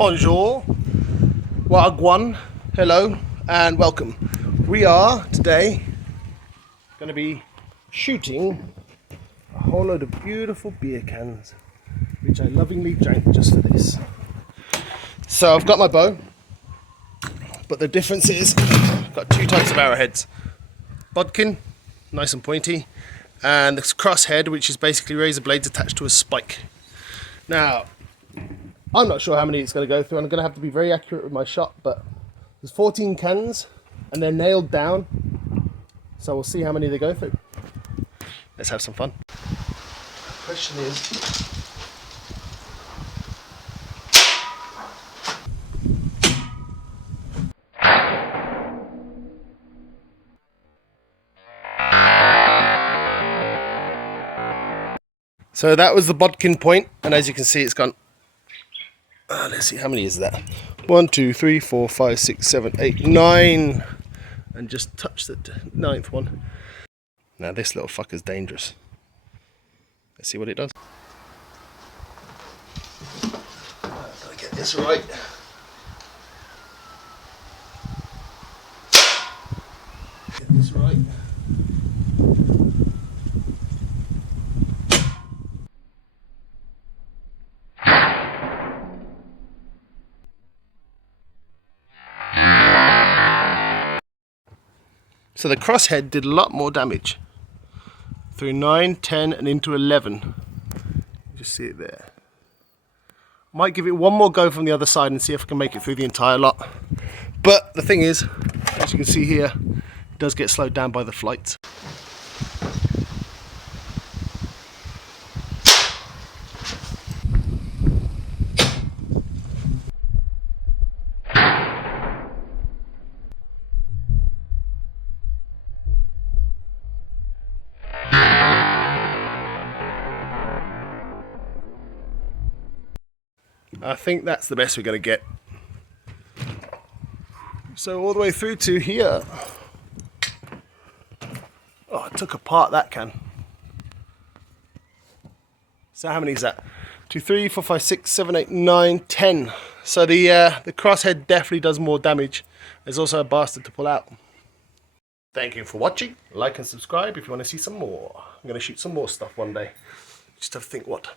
Bonjour, Wagwan, hello, and welcome. We are today going to be shooting a whole load of beautiful beer cans, which I lovingly drank just for this. So I've got my bow, but the difference is I've got two types of arrowheads. Bodkin, nice and pointy, and this crosshead, which is basically razor blades attached to a spike. Now, I'm not sure how many it's going to go through. I'm going to have to be very accurate with my shot, but there's 14 cans and they're nailed down. So we'll see how many they go through. Let's have some fun. The question is, so that was the Bodkin point, and as you can see, it's gone. Let's see, how many is that? 1, 2, 3, 4, 5, 6, 7, 8, 9, and just touch the ninth one. Now this little fucker's dangerous. Let's see what it does. Gotta get this right. Get this right. So the crosshead did a lot more damage. Through 9, 10 and into 11. Just see it there. Might give it one more go from the other side and see if I can make it through the entire lot. But the thing is, as you can see here, it does get slowed down by the flights. I think that's the best we're going to get. So all the way through to here. Oh, I took apart that can. So how many is that? 2, 3, 4, 5, 6, 7, 8, 9, 10. So the crosshead definitely does more damage. There's also a bastard to pull out. Thank you for watching. Like and subscribe if you want to see some more. I'm going to shoot some more stuff one day. Just have to think what.